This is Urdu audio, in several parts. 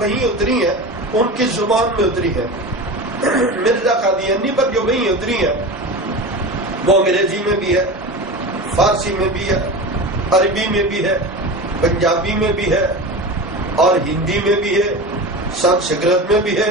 وہی اتری ہے ان کی زبان میں اتری ہے. مرزا قادیانی پر جو وہی اتری ہے وہ انگریزی میں بھی ہے، فارسی میں بھی ہے، عربی میں بھی ہے، پنجابی میں بھی ہے اور ہندی میں بھی ہے، سنسکرت میں بھی ہے.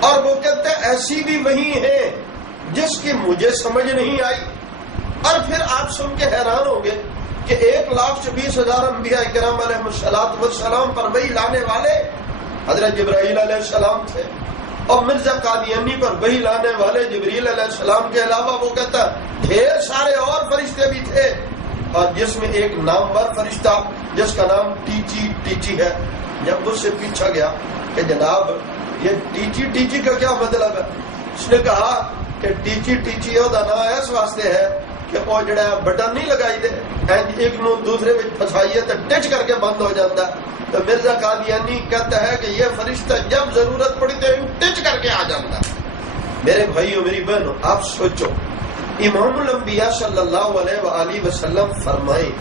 اور وہ کہتے ہیں ایسی بھی وہی ہے جس کی مجھے سمجھ نہیں آئی. اور پھر آپ سن کے حیران ہوں گے کہ 1,20,000 انبیاء کرام علیہ السلام پر وحی لانے والے حضرت جبرائیل علیہ السلام تھے، اور مرزا قادیانی پر وحی لانے والے جبریل علیہ السلام کے علاوہ وہ کہتا ہے ڈھیر سارے اور فرشتے بھی تھے، اور جس میں ایک نامور فرشتہ جس کا نام ٹیچی ہے. جب اس سے پوچھا گیا کہ جناب یہ ٹیچی کا کیا مطلب ہے، اس نے کہا کہ ٹیچی وہ نا اس واسطے ہے کہ وہ جڑا بٹن نہیں لگائی دے ایک نو دوسرے میں پھسائیے تو ٹچ کر کے بند ہو جاتا ہے. تو مرزا قادیانی کہتا ہے کہ یہ فرشتہ جب ضرورت پڑی تو ٹچ کر کے آ جاتا ہے. میرے بھائیوں میری بہنوں آپ سوچو، امام الانبیاء صلی اللہ علیہ وآلہ وسلم فرمائیں،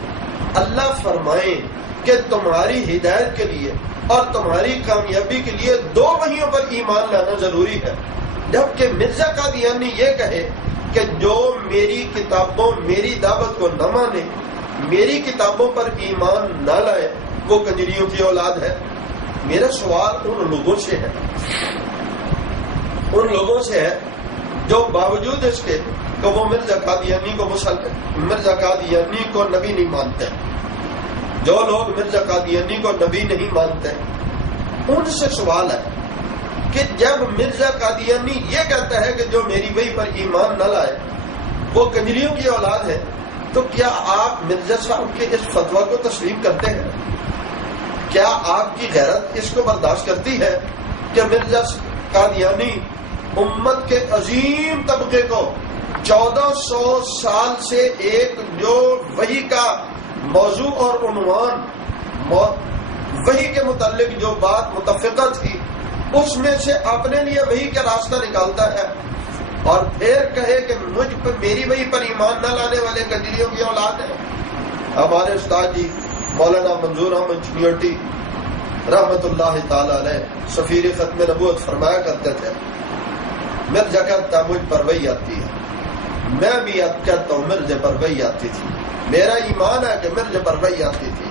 اللہ فرمائیں کہ تمہاری ہدایت کے لیے اور تمہاری کامیابی کے لیے 2 وحیوں پر ایمان لانا ضروری ہے، جبکہ مرزا قادیانی یہ کہے کہ جو میری کتابوں میری دعوت کو نہ مانے، میری کتابوں پر ایمان نہ لائے، وہ کنجریوں کی اولاد ہے. میرا سوال ان لوگوں سے ہے جو باوجود اس کے کہ وہ مرزا قادیانی کو نبی نہیں مانتے، جو لوگ مرزا قادیانی کو نبی نہیں مانتے، ان سے سوال ہے کہ جب مرزا قادیانی یہ کہتا ہے کہ جو میری وحی پر ایمان نہ لائے وہ کنجریوں کی اولاد ہے، تو کیا آپ مرزا صاحب کے اس فتویٰ کو تسلیم کرتے ہیں؟ کیا آپ کی غیرت اس کو برداشت کرتی ہے کہ مرزا قادیانی امت کے عظیم طبقے کو 1400 سال سے ایک جو وحی کا موضوع اور عنوان وحی کے متعلق جو بات متفقہ تھی اس میں سے اپنے لیے وحی کا راستہ نکالتا ہے اور پھر کہے کہ مجھ پر میری وحی پر ایمان نہ لانے والے کنجریوں کی اولاد ہے؟ ہمارے استاد جی مولانا منظور احمد چنیوٹی رحمت اللہ تعالی علیہ سفیر ختم نبوت فرمایا کرتے تھے، مرزا کہتا مجھ پر وحی آتی ہے، میں بھی کہتا ہوں مرزا پر وحی آتی تھی، میرا ایمان ہے کہ مرزا پر وحی آتی تھی.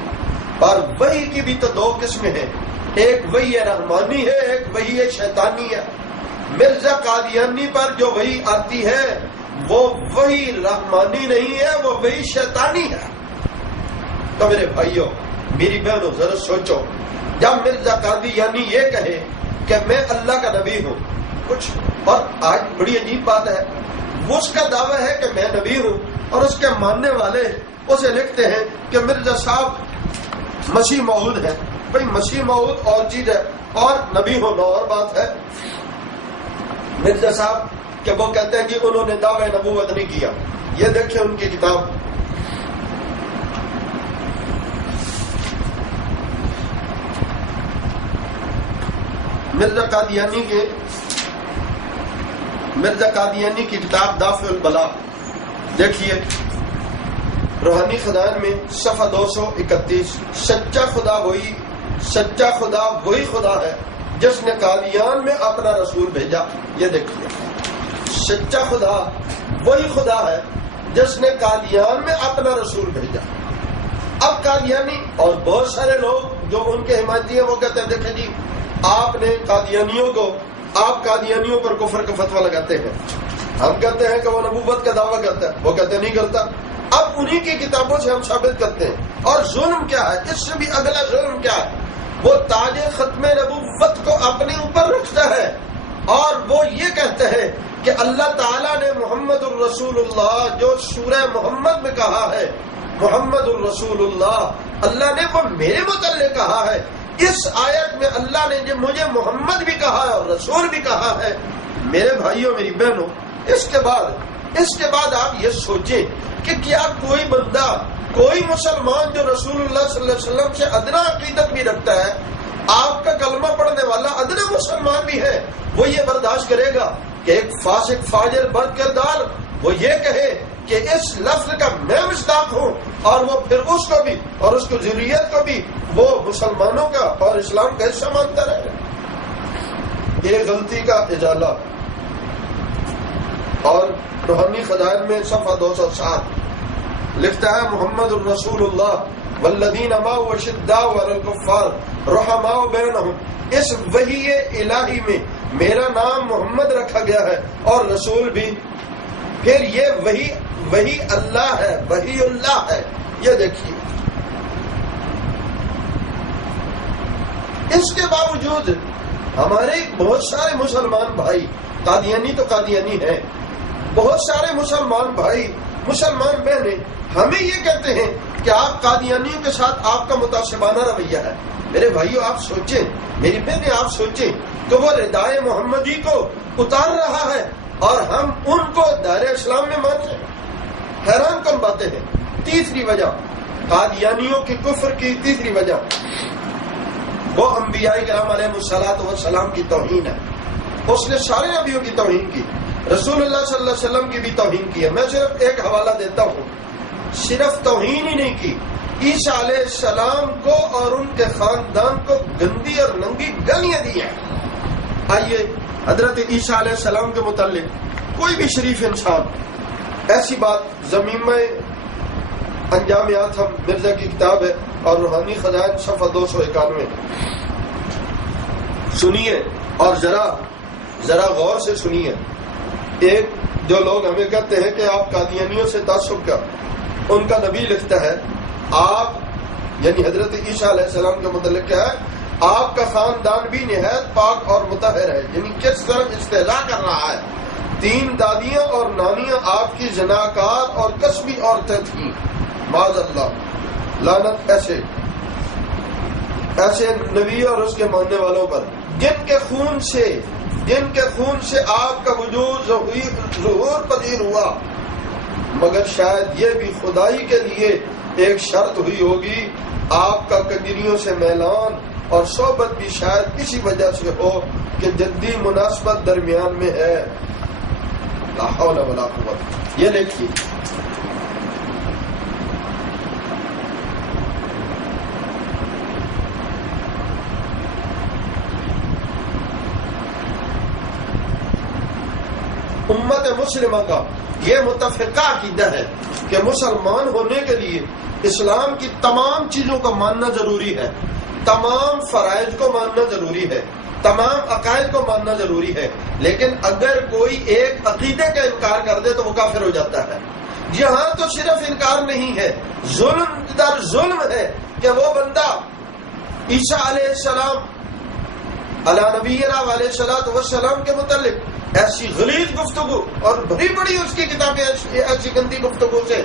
اور وحی کی بھی تو 2 قسمیں ہیں، ایک وحی رحمانی ہے، ایک وحی شیطانی ہے. مرزا قادیانی پر جو وحی آتی ہے وہ وحی رحمانی نہیں ہے، وہ وحی شیطانی ہے. تو میرے بھائیوں میری بہنوں ذرا سوچو، جب مرزا قادیانی یہ کہے کہ میں اللہ کا نبی ہوں کچھ، اور آج بڑی عجیب بات ہے اس کا دعویٰ ہے کہ میں نبی ہوں اور اس کے ماننے والے اسے لکھتے ہیں کہ مرزا صاحب مسیح موعود ہے. بھئی مسیح موعود اور چیز ہے اور نبی ہونا اور بات ہے. مرزا صاحب کہ وہ کہتے ہیں کہ انہوں نے دعوی نبوت نہیں کیا. یہ دیکھیں ان کی کتاب مرزا قادیانی کی کتاب دافع البلا دیکھیے، روحانی خزان میں صفحہ 231. سچا خدا وہی خدا ہے جس نے قادیان میں اپنا رسول بھیجا. یہ دیکھیے، سچا خدا وہی خدا ہے جس نے قادیان میں اپنا رسول بھیجا. اب قادیانی اور بہت سارے لوگ جو ان کے حمایتی ہیں وہ کہتے ہیں دیکھیں جی آپ نے آپ قادیانیوں پر کفر کا فتویٰ لگاتے ہیں، ہم کہتے ہیں کہ وہ نبوت کا دعویٰ کرتا ہے، وہ کہتے نہیں کرتا. اب انہی کی کتابوں سے ہم ثابت کرتے ہیں. اور ظلم کیا ہے، اس سے بھی اگلا ظلم کیا ہے، وہ تاج ختم نبوت کو اپنے اوپر رکھتا ہے اور وہ یہ کہتا ہے کہ اللہ تعالیٰ نے محمد الرسول اللہ جو سورہ محمد میں کہا ہے، محمد الرسول اللہ نے وہ میرے متعلق کہا ہے. اس آیت میں اللہ نے جو مجھے محمد بھی کہا ہے اور رسول بھی کہا ہے. میرے بھائیوں میری بہنوں، اس کے بعد آپ یہ سوچیں کہ کیا کوئی بندہ، کوئی مسلمان جو رسول اللہ صلی اللہ علیہ وسلم سے ادنا عقیدت بھی رکھتا ہے، آپ کا کلمہ پڑھنے والا ادنا مسلمان بھی ہے، وہ یہ برداشت کرے گا کہ ایک فاسق فاجر بد کردار وہ یہ کہے کہ اس لفظ کا میں مصداق ہوں، اور وہ پھر اس کو بھی اور اس کو ذریت کو بھی وہ مسلمانوں کا اور اسلام کا حصہ مانتا رہے؟ ایک غلطی کا ازالہ. اور روحانی خزائن میں صفحہ 207 لکھتا ہے محمد الرسول اللہ والذین معه اشداء علی الکفار رحماء بینہم. اس وحی الہی میں میرا نام محمد رکھا گیا ہے اور رسول بھی. پھر یہ وحی اللہ ہے، وحی اللہ ہے. یہ دیکھیے اس کے باوجود ہمارے بہت سارے مسلمان بھائی، قادیانی تو قادیانی ہیں، بہت سارے مسلمان بھائی، مسلمان بہنیں ہمیں یہ کہتے ہیں کہ آپ قادیانیوں کے ساتھ آپ کا متعصبانہ رویہ ہے. میرے بھائیو آپ سوچیں، میری بہنیں آپ سوچیں کہ وہ ردائے محمدی کو اتار رہا ہے اور ہم ان کو دائرہ اسلام میں مان رہے ہیں. حیران کن باتیں ہیں. تیسری وجہ قادیانیوں کے کفر کی تیسری وجہ وہ انبیاء کرام علیہ السلام کی توہین ہے. اس نے سارے نبیوں کی توہین کی، رسول اللہ صلی اللہ علیہ وسلم کی بھی توہین کی ہے. میں صرف ایک حوالہ دیتا ہوں. صرف توہین ہی نہیں کی، عیسیٰ علیہ السلام کو اور ان کے خاندان کو گندی اور ننگی گالیاں دی ہیں. آئیے حضرت عیسیٰ علیہ السلام کے متعلق کوئی بھی شریف انسان ایسی بات، زمینہ انجامیات ہم مرزا کی کتاب ہے اور روحانی خزائن صفحہ 291 سنیے اور ذرا غور سے سنیے. ایک جو لوگ ہمیں کہتے ہیں کہ آپ قادیانیوں سے تعصب کا، ان کا نبی لکھتا ہے آپ یعنی حضرت عیسیٰ علیہ السلام کے متعلق کیا ہے، آپ کا خاندان بھی نہایت پاک اور مطہر ہے. یعنی کس طرح استہزاء کر رہا ہے. 3 دادیاں اور نانیاں آپ کی زناکار اور کسبی عورتیں تھیں. معاذ اللہ، لعنت ایسے نبی اور اس کے ماننے والوں پر جن کے خون سے آپ کا وجود ظہور پذیر ہوا. مگر شاید یہ بھی خدائی کے لیے ایک شرط ہوئی ہوگی، آپ کا کنجریوں سے میلان اور صحبت بھی شاید اسی وجہ سے ہو کہ جدی مناسبت درمیان میں ہے. لا حول ولا قوت. یہ دیکھیے امت مسلمہ کا یہ متفقہ عقیدہ ہے کہ مسلمان ہونے کے لیے اسلام کی تمام چیزوں کو ماننا ضروری ہے، تمام فرائض کو ماننا ضروری ہے، تمام عقائد کو ماننا ضروری ہے. لیکن اگر کوئی ایک عقیدے کا انکار کر دے تو وہ کافر ہو جاتا ہے. یہاں تو صرف انکار نہیں ہے، ظلم در ظلم ہے کہ وہ بندہ عیسیٰ علیہ السلام علی نبینا علیہ الصلوۃ والسلام کے متعلق ایسی غلیظ گفتگو اور بڑی بڑی اس کی کتابیں ایسی گندی گفتگو سے،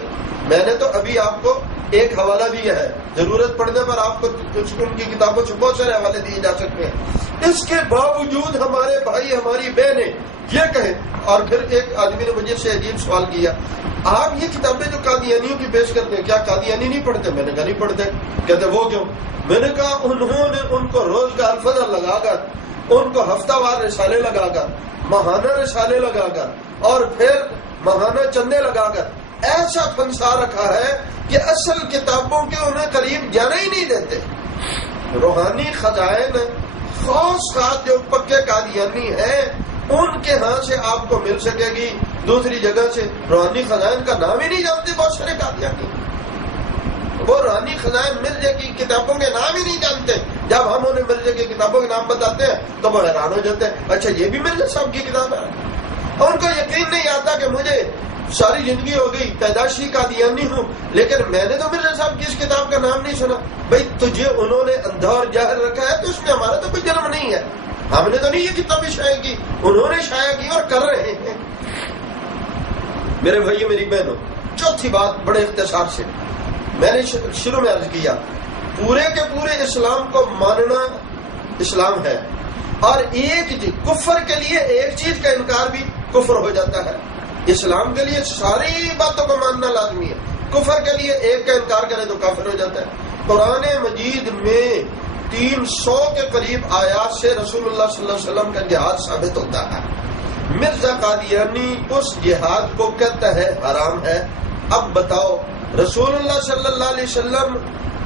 میں نے تو ابھی آپ کو ایک حوالہ دیا ہے، ضرورت پڑنے پر آپ کو ان کی کتابوں سے بہت سارے حوالے دیے جا سکتے ہیں. اس کے باوجود ہمارے بھائی ہماری بہنیں یہ کہیں. اور پھر ایک آدمی نے مجھے سے عجیب سوال کیا، آپ یہ کتابیں جو قادیانیوں کی پیش کرتے ہیں کیا قادیانی نہیں پڑھتے؟ میں نے کہا نہیں پڑھتے. کہتے وہ کیوں؟ میں نے کہا انہوں نے ان کو روز کا الفضل لگا کر، ان کو ہفتہ وار رسالے لگا کر، ماہانہ رسالے لگا کر اور پھر ماہانہ چندے لگا کر ایسا پھنسا رکھا ہے کہ اصل کتابوں کے انہیں قریب جانا ہی نہیں دیتے. روحانی خزائن خاص جو پکے قادیانی ہیں ان کے ہاں سے آپ کو مل سکے گی، دوسری جگہ سے روحانی خزائن کا نام ہی نہیں جانتے بہت سارے قادیانی. وہ روحانی خزائن مرزا کی کتابوں کے نام ہی نہیں جانتے. جب ہم انہیں مرزا کی کتابوں کے نام بتاتے ہیں تو وہ حیران ہو جاتے ہیں، اچھا یہ بھی مرزا صاحب کی کتاب ہے. ان کو یقین نہیں آتا کہ مجھے ساری زندگی ہو گئی پیدائشی قادیانی ہوں لیکن میں نے تو مرزا صاحب کی اس کتاب کا نام نہیں سنا. بھائی تجھے انہوں نے اندھا اور جاہل رکھا ہے تو اس میں ہمارا تو کوئی جرم نہیں ہے، ہم نے تو نہیں یہ کتابیں شائع کی، انہوں نے شائع کی اور کر رہے ہیں. میرے بھائی میری بہنوں، چوتھی بات بڑے اختصار سے میں نے شروع میں عرض کیا، پورے کے پورے اسلام کو ماننا اسلام ہے. اور ایک کفر کے لیے ایک چیز کا انکار بھی کفر ہو جاتا ہے. اسلام کے لیے ساری باتوں کو ماننا لازمی ہے، کفر کے لیے ایک کا انکار کرے تو کافر ہو جاتا ہے. قرآن مجید میں 300 کے قریب آیات سے رسول اللہ صلی اللہ علیہ وسلم کا جہاد ثابت ہوتا ہے. مرزا قادیانی اس جہاد کو کہتا ہے حرام ہے. اب بتاؤ رسول اللہ صلی اللہ علیہ وسلم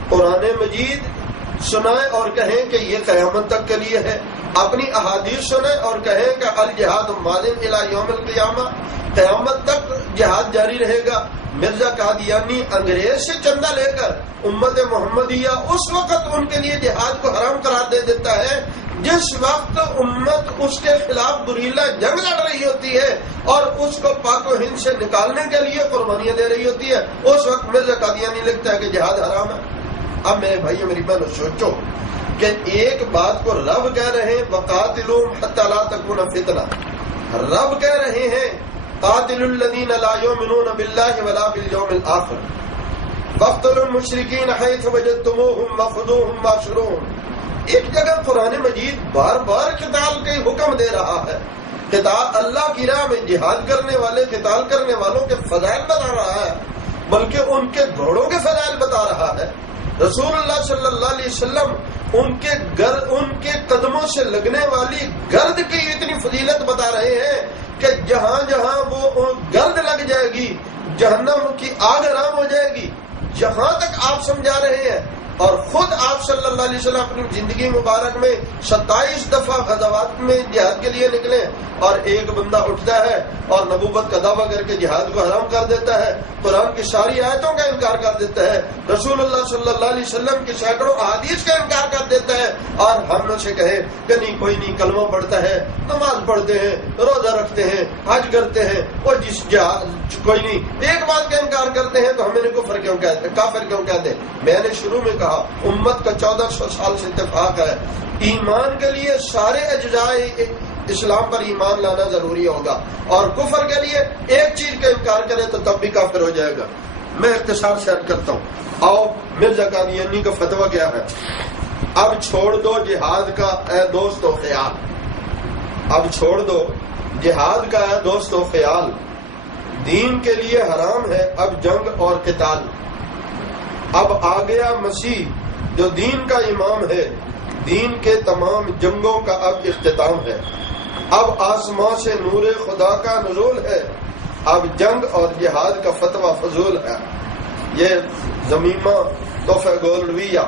قرآن مجید سنائیں اور کہیں کہ یہ قیامت تک کے لیے ہے، اپنی احادیث سنیں اور کہیں کہ الجہاد ماضٍ الی یوم القیامہ، قیامت تک جہاد جاری رہے گا۔ مرزا قادیانی انگریز سے چندہ لے کر امت محمدیہ اس وقت ان کے لیے جہاد کو حرام قرار دے دیتا ہے جس وقت امت اس کے خلاف گریلا جنگ لڑ رہی ہوتی ہے اور اس کو پاک و ہند سے نکالنے کے لیے قربانیاں دے رہی ہوتی ہے، اس وقت مرزا قادیانی لکھتا ہے کہ جہاد حرام ہے۔ اب میرے بھائی میری بہنوں سوچو کہ ایک بات کو رب کہہ رہے ہیں وَقَاتِلُوهُمْ حَتَّى لَا تَكُونَ فِتْنَةٌ، رب کہہ رہے ہیں قَاتِلُوا الَّذِينَ لَا يُؤْمِنُونَ بِاللَّهِ وَلَا بِالْيَوْمِ الْآخِرِ وَاقْتُلُوا الْمُشْرِكِينَ حَيْثُ وَجَدتُّمُوهُمْ وَخُذُوهُمْ وَاحْصُرُوهُمْ۔ ایک جگہ قرآن مجید بار بار قتال کے حکم دے رہا ہے، قتال اللہ کی راہ میں جہاد کرنے والے قتال کرنے والوں کے فضائل بتا رہا ہے، بلکہ ان کے گھوڑوں کے فضائل بتا رہا ہے۔ رسول اللہ صلی اللہ علیہ وسلم ان کے قدموں سے لگنے والی گرد کی اتنی فضیلت بتا رہے ہیں کہ جہاں جہاں وہ گرد لگ جائے گی جہنم کی آگ حرام ہو جائے گی، جہاں تک آپ سمجھا رہے ہیں۔ اور خود آپ صلی اللہ علیہ وسلم اپنی زندگی مبارک میں 27 دفعہ غزوات میں جہاد کے لیے نکلے، اور ایک بندہ اٹھتا ہے اور نبوت کا دعویٰ کر کے جہاد کو حرام کر دیتا ہے، قرآن کی ساری آیتوں کا انکار کر دیتا ہے، رسول اللہ صلی اللہ علیہ وسلم کی سینکڑوں احادیث کا انکار کر دیتا ہے، اور ہم سے کہے کہ نہیں کوئی نہیں، کلمہ پڑھتا ہے، نماز پڑھتے ہیں، روزہ رکھتے ہیں، حج کرتے ہیں، اور جس کوئی نہیں ایک بات کا انکار کرتے ہیں تو ہمیں کفر کیوں کہتے ہیں، کافر کیوں کہتے ہیں؟ میں نے شروع میں کہا امت کا 1400 سال سے اتفاق ہے، ایمان کے لیے سارے اجزاء اسلام پر ایمان لانا ضروری ہوگا، اور کفر کے لیے ایک چیز کا انکار کرے تو تب بھی کافر ہو جائے گا۔ میں اختصار سے عرض کرتا ہوں، آؤ مرزا قادیانی کا فتویٰ کیا ہے۔ اب چھوڑ دو جہاد کا اے دوستو خیال، اب چھوڑ دو جہاد کا اے دوستو خیال، دین کے لیے حرام ہے اب جنگ اور قتال۔ اب آ گیا مسیح جو دین کا امام ہے، دین کے تمام جنگوں کا اب اختتام ہے، اب آسمان سے نور خدا کا نزول ہے، اب جنگ اور جہاد کا فتویٰ فضول ہے۔ یہ ضمیمہ تحفہ گولرویہ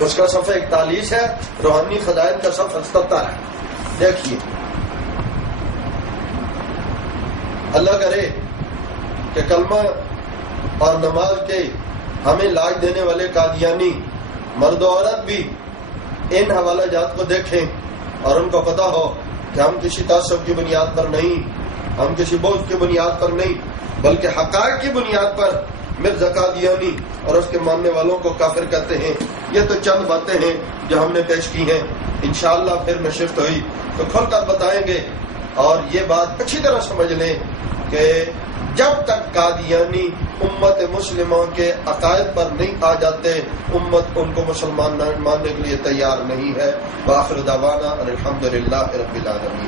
اس کا صفحہ 41 ہے، روحانی خزائن کا صفحہ 77 ہے۔ دیکھیے، اللہ کرے کہ کلمہ اور نماز کے ہمیں لاج دینے والے قادیانی مرد و عورت بھی ان حوالہ جات کو دیکھیں اور ان کو پتہ ہو کہ ہم کسی تعصب کی بنیاد پر نہیں، ہم کسی بوجھ کی بنیاد پر نہیں، بلکہ حقائق کی بنیاد پر مرزا قادیانی اور اس کے ماننے والوں کو کافر کہتے ہیں۔ یہ تو چند باتیں ہیں جو ہم نے پیش کی ہیں، انشاءاللہ پھر نشست ہوئی تو کھل کر بتائیں گے، اور یہ بات اچھی طرح سمجھ لیں کہ جب تک قادیانی امت مسلمہ کے عقائد پر نہیں آ جاتے، امت ان کو مسلمان ماننے کے لیے تیار نہیں ہے۔ وآخر دعوانا الحمدللہ رب العالمین۔